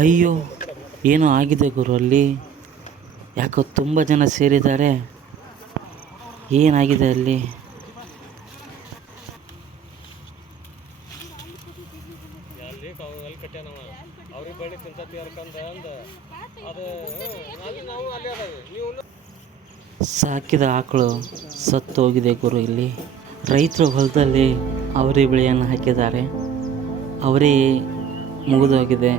ಅಯ್ಯೋ, ಏನೋ ಆಗಿದೆ ಗುರು ಅಲ್ಲಿ. ಯಾಕೋ ತುಂಬ ಜನ ಸೇರಿದ್ದಾರೆ. ಏನಾಗಿದೆ ಅಲ್ಲಿ? ಸಾಕಿದ ಆಕಳು ಸತ್ತು ಹೋಗಿದೆ ಗುರು ಇಲ್ಲಿ. ರೈತರು ಹೊಲದಲ್ಲಿ ಅವರೇ ಬೆಳೆಯನ್ನು ಹಾಕಿದ್ದಾರೆ. ಅವರೇ ಮುಗಿದೋಗಿದೆ.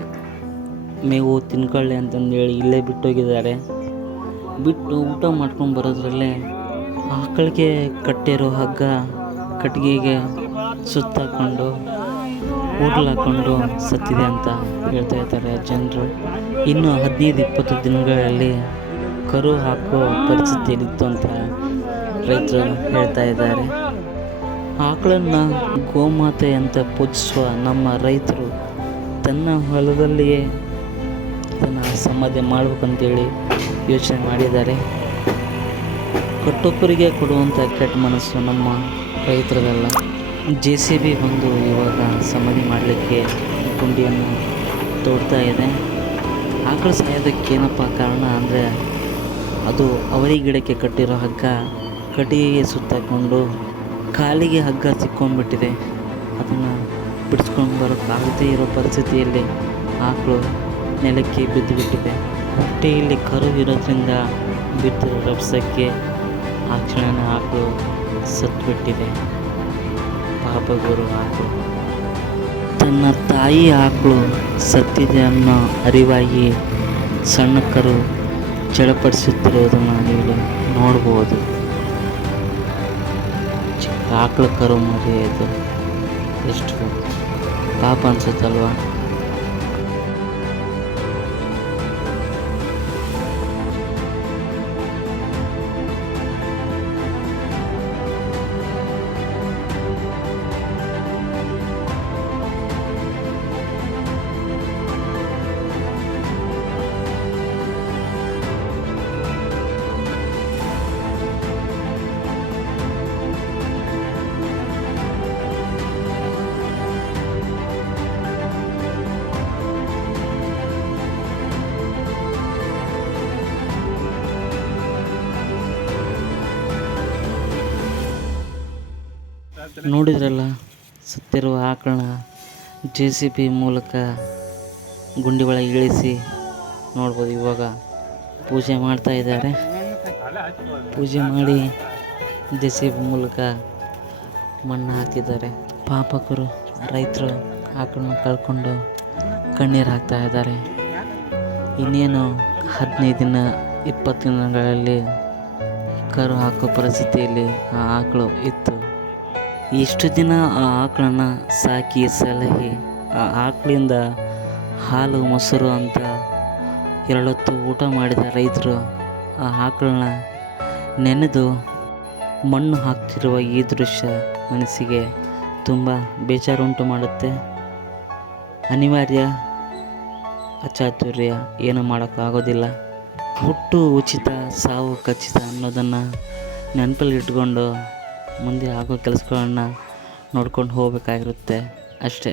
ಮೇವು ತಿನ್ಕೊಳ್ಳಿ ಅಂತಂದೇಳಿ ಇಲ್ಲೇ ಬಿಟ್ಟೋಗಿದ್ದಾರೆ. ಬಿಟ್ಟು ಊಟ ಮಾಡ್ಕೊಂಡು ಬರೋದ್ರಲ್ಲೇ ಆಕಳಿಗೆ ಕಟ್ಟಿರೋ ಹಗ್ಗ ಕಟ್ಟಿಗೆಗೆ ಸುತ್ತಾಕೊಂಡು ಕೂಡ್ಲಾಕೊಂಡು ಸತ್ತಿದೆ ಅಂತ ಹೇಳ್ತಾ ಇದ್ದಾರೆ ಜನರು. ಇನ್ನು 15-20 ದಿನಗಳಲ್ಲಿ ಕರು ಹಾಕೋ ಪರಿಸ್ಥಿತಿಯಲ್ಲಿತ್ತು ಅಂತ ರೈತರು ಹೇಳ್ತಾ ಇದ್ದಾರೆ. ಆಕಳನ್ನು ಗೋಮಾತೆ ಅಂತ ಪೂಜಿಸುವ ನಮ್ಮ ರೈತರು ತನ್ನ ಹೊಲದಲ್ಲಿಯೇ ಅದನ್ನು ಸಮಾಧಿ ಮಾಡ್ಬೇಕಂತೇಳಿ ಯೋಚನೆ ಮಾಡಿದ್ದಾರೆ. ಕಟ್ಟೊಬ್ಬರಿಗೆ ಕೊಡುವಂಥ ಕೆಟ್ಟ ಮನಸ್ಸು ನಮ್ಮ ರೈತರದಲ್ಲ. JCB ಬಂದು ಇವಾಗ ಸಮಾಧಿ ಮಾಡಲಿಕ್ಕೆ ಗುಂಡಿಯನ್ನು ತೋಡ್ತಾ ಇದೆ. ಆಕಳು ಸಾಯೋದಕ್ಕೇನಪ್ಪ ಕಾರಣ ಅಂದರೆ ಅದು ಅವರಿ ಗಿಡಕ್ಕೆ ಕಟ್ಟಿರೋ ಹಗ್ಗ ಕಟ್ಟಿಗೆಗೆ ಸುತ್ತಾಕೊಂಡು ಕಾಲಿಗೆ ಹಗ್ಗ ಸಿಕ್ಕೊಂಡ್ಬಿಟ್ಟಿದೆ. ಅದನ್ನು ಬಿಡಿಸ್ಕೊಂಡು ಬರೋಕ್ಕಾಗದೇ ಇರೋ ಪರಿಸ್ಥಿತಿಯಲ್ಲಿ ಆಕಳು ನೆಲಕ್ಕೆ ಬಿದ್ದುಬಿಟ್ಟಿದೆ. ಹೊಟ್ಟೆಯಲ್ಲಿ ಕರು ಇರೋದ್ರಿಂದ ಬಿದ್ದಿರೋ ರಭಸಕ್ಕೆ ಆ ಕ್ಷಣ ಆಕಳು ಸತ್ತುಬಿಟ್ಟಿದೆ. ಪಾಪ ಗುರು ಆಕಳು. ತನ್ನ ತಾಯಿ ಆಕಳು ಸತ್ತಿದೆ ಅನ್ನೋ ಅರಿವಾಗಿ ಸಣ್ಣ ಕರು ಚಡಪಡಿಸುತ್ತಿರೋದನ್ನು ನೀವು ನೋಡ್ಬೋದು. ಚಿಕ್ಕ ಆಕಳು ಕರು ಮರಿಯೋದು ಎಷ್ಟು ಪಾಪ ಅನ್ಸುತ್ತಲ್ವ. ನೋಡಿದ್ರಲ್ಲ, ಸತ್ತಿರುವ ಆಕಳನ್ನ JCB ಮೂಲಕ ಗುಂಡಿ ಒಳಗೆ ಇಳಿಸಿ ನೋಡ್ಬೋದು. ಇವಾಗ ಪೂಜೆ ಮಾಡ್ತಾ ಇದ್ದಾರೆ. ಪೂಜೆ ಮಾಡಿ JCB ಮೂಲಕ ಮಣ್ಣು ಹಾಕ್ತಿದ್ದಾರೆ. ಪಾಪಕರು ರೈತರು ಆಕಳನ್ನ ಕಳ್ಕೊಂಡು ಕಣ್ಣೀರು ಹಾಕ್ತಾ ಇದ್ದಾರೆ. ಇನ್ನೇನು 15 ದಿನ 20 ದಿನಗಳಲ್ಲಿ ಕರು ಹಾಕೋ ಪರಿಸ್ಥಿತಿಯಲ್ಲಿ ಆ ಆಕಳು ಇತ್ತು. ಇಷ್ಟು ದಿನ ಆ ಆಕಳನ್ನು ಸಾಕಿ ಸಲಹಿ ಆ ಆಕಳಿಂದ ಹಾಲು ಮೊಸರು ಅಂತ 2 ಹೊತ್ತು ಊಟ ಮಾಡಿದ ರೈತರು ಆ ಆಕಳನ್ನ ನೆನೆದು ಮಣ್ಣು ಹಾಕ್ತಿರುವ ಈ ದೃಶ್ಯ ಮನಸ್ಸಿಗೆ ತುಂಬ ಬೇಜಾರುಂಟು ಮಾಡುತ್ತೆ. ಅನಿವಾರ್ಯ, ಅಚಾತುರ್ಯ, ಏನು ಮಾಡೋಕ್ಕಾಗೋದಿಲ್ಲ. ಹುಟ್ಟು ಉಚಿತ, ಸಾವು ಖಚಿತ ಅನ್ನೋದನ್ನು ನೆನಪಲ್ಲಿ ಇಟ್ಕೊಂಡು ಮುಂದೆ ಆಗೋ ಕೆಲಸಗಳನ್ನ ನೋಡ್ಕೊಂಡು ಹೋಗಬೇಕಾಗಿರುತ್ತೆ ಅಷ್ಟೇ.